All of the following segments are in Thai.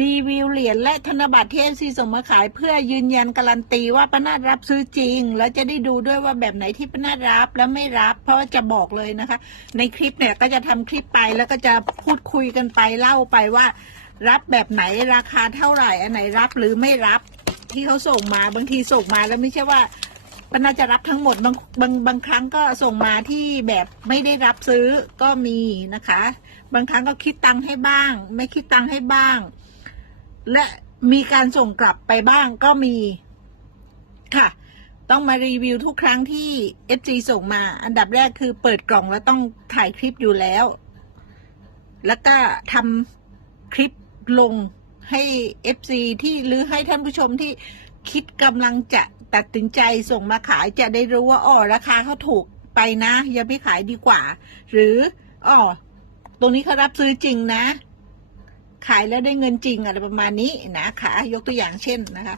รีวิวเหรียญและธนบัตรที่เอซีส่งมาขายเพื่อยืนยันการันตีว่าป้านาดรับซื้อจริง แล้วจะได้ดูด้วยว่าแบบไหนที่ป้านาดรับแล้วไม่รับ เพราะว่าจะบอกเลยนะคะ ในคลิปเนี่ยก็จะทำคลิปไปแล้วก็จะพูดคุยกันไปเล่าไปว่า รับแบบไหนราคาเท่าไหร่อันไหนรับหรือไม่รับที่เขาส่งมาบางทีส่งมาแล้วไม่ใช่ว่าป้านาจะรับทั้งหมดบางบางบางครั้งก็ส่งมาที่แบบไม่ได้รับซื้อก็มีนะคะ บางครั้งก็คิดตังค์ให้บ้าง ไม่คิดตังค์ให้บ้าง และมีการส่งกลับไปบ้างก็มีค่ะ ต้องมารีวิวทุกครั้งที่ FG ส่งมา อันดับแรกคือเปิดกล่องแล้วต้องถ่ายคลิปอยู่แล้ว แล้วก็ทำคลิปลงให้ FC ที่หรือให้ท่านผู้ชมที่คิดกำลังจะตัดสินใจส่งมาขายจะได้รู้ว่าอ๋อราคาเขาถูกไปนะ อย่าไปขายดีกว่า หรืออ๋อตรงนี้เขารับซื้อจริงนะ ขายแล้วได้เงินจริงอะไรประมาณนี้นะคะยกตัวอย่างเช่นนะคะ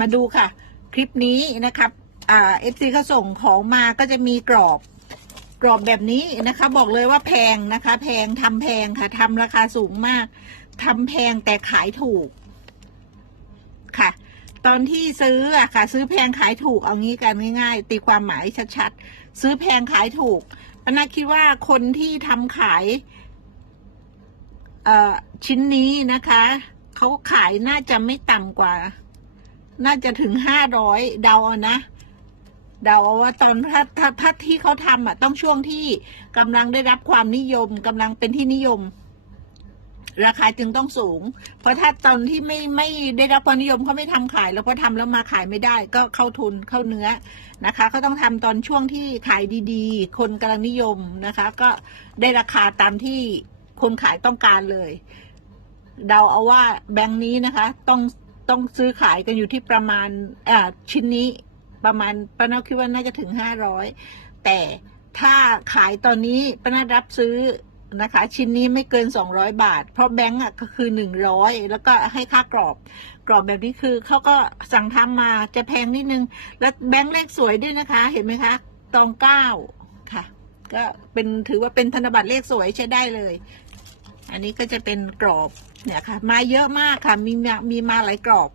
มาดูค่ะ คลิปนี้นะครับเอฟซีเขาส่งของมาก็จะมีกรอบกรอบแบบนี้นะคะ บอกเลยว่าแพงนะคะ แพงทำแพงค่ะทำราคาสูงมากทำแพงแต่ขายถูกค่ะ ตอนที่ซื้ออะค่ะ ซื้อแพงขายถูกเอางี้กันง่าย ๆ ตีความหมายชัดๆซื้อแพงขายถูกปนาคิดว่าคนที่ทำขาย เอ่อ ชิ้นนี้นะคะ เขาขายน่าจะไม่ต่ำกว่า น่าจะถึงห้าร้อยเดาเอานะเดาเอาว่าตอนถ้าถ้าถ้าที่เขาทำอะ ต้องช่วงที่กำลังได้รับความนิยมกำลังเป็นที่นิยม ราคาจึงต้องสูง เพราะถ้าตอนที่ไม่ไม่ได้รับความนิยมเขาไม่ทำขาย แล้วพอทำแล้วมาขายไม่ได้ ก็เข้าทุนเข้าเนื้อนะคะเขาต้องทำตอนช่วงที่ขายดีๆ คนกำลังนิยมนะคะ ก็ได้ราคาตามที่คนขายต้องการเลย เดาเอาว่าแบงค์นี้นะคะ ต้องต้องซื้อขายกันอยู่ที่ประมาณอ่าชิ้นนี้ประมาณป้านาคิดว่าน่าจะถึงห้าร้อยแต่ถ้าขายตอนนี้ป้านารับซื้อนะคะ ชิ้นนี้ไม่เกินสองร้อยบาท เพราะแบงก์อะก็คือหนึ่งร้อยแล้วก็ให้ค่ากรอบ กรอบแบบนี้คือเขาก็สั่งทำมาจะแพงนิดนึง แล้วแบงค์เลขสวยด้วยนะคะ เห็นไหมคะ ตองเก้าค่ะ ก็เป็นถือว่าเป็นธนบัตรเลขสวยใช้ได้เลย อันนี้ก็จะเป็นกรอบ เนี่ยค่ะ มาเยอะมากค่ะ มีมามีมาหลายกรอบ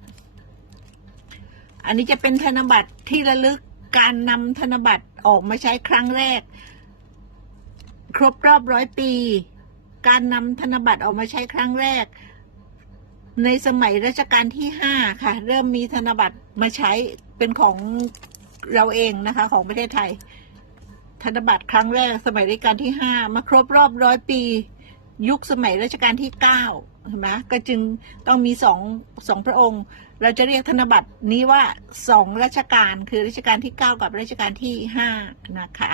อันนี้จะเป็นธนบัตรที่ระลึกการนำธนบัตรออกมาใช้ครั้งแรก ครบรอบร้อยปี การนำธนบัตรออกมาใช้ครั้งแรก ในสมัยรัชกาลที่ห้าค่ะ เริ่มมีธนบัตรมาใช้เป็นของเราเองนะคะ ของประเทศไทย ธนบัตรครั้งแรก สมัยรัชกาลที่ห้ามาครบรอบร้อยปี ยุคสมัยรัชกาลที่เก้าใช่ไหมก็จึงต้องมีสองสองพระองค์ เราจะเรียกธนบัตรนี้ว่าสองรัชกาลคือรัชกาลที่เก้ากับรัชกาลที่ห้านะคะ